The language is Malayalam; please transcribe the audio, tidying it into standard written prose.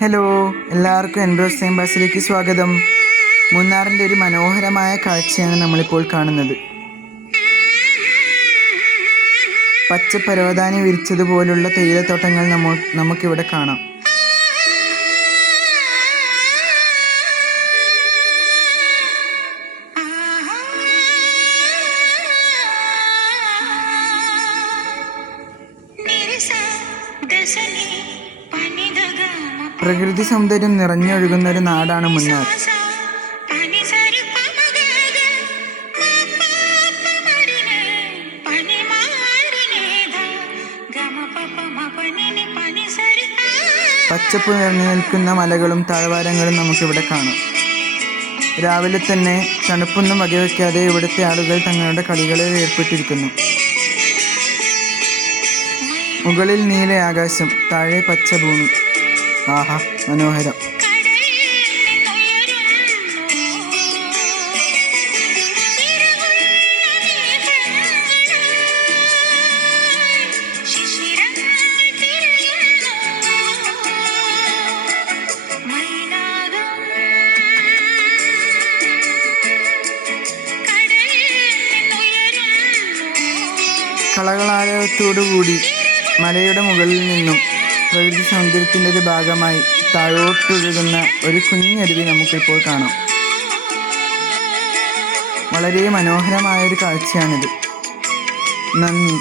ഹലോ, എല്ലാവർക്കും എൻഡ്രോസ് ടൈം പാസിലേക്ക് സ്വാഗതം. മൂന്നാറിൻ്റെ ഒരു മനോഹരമായ കാഴ്ചയാണ് നമ്മളിപ്പോൾ കാണുന്നത്. പച്ച പരവതാനി വിരിച്ചതുപോലുള്ള തേയിലത്തോട്ടങ്ങൾ നമുക്കിവിടെ കാണാം. പ്രകൃതി സൗന്ദര്യം നിറഞ്ഞൊഴുകുന്ന ഒരു നാടാണ് മുന്നാർ. പച്ചപ്പ് നിറഞ്ഞു നിൽക്കുന്ന മലകളും താഴ്വാരങ്ങളും നമുക്കിവിടെ കാണാം. രാവിലെ തന്നെ തണുപ്പൊന്നും വകവയ്ക്കാതെ ഇവിടുത്തെ ആളുകൾ തങ്ങളുടെ കളികളിൽ ഏർപ്പെട്ടിരിക്കുന്നു. മുകളിൽ നീല ആകാശം, താഴെ പച്ച ഭൂമി. ആഹാ, മനോഹരം. കളകളാരവത്തോടുകൂടി മലയുടെ മുകളിൽ നിന്നും പ്രകൃതി സൗന്ദര്യത്തിൻ്റെ ഒരു ഭാഗമായി താഴോട്ടൊഴുകുന്ന ഒരു കുഞ്ഞരുവി നമുക്കിപ്പോൾ കാണാം. വളരെ മനോഹരമായൊരു കാഴ്ചയാണിത്. നന്ദി.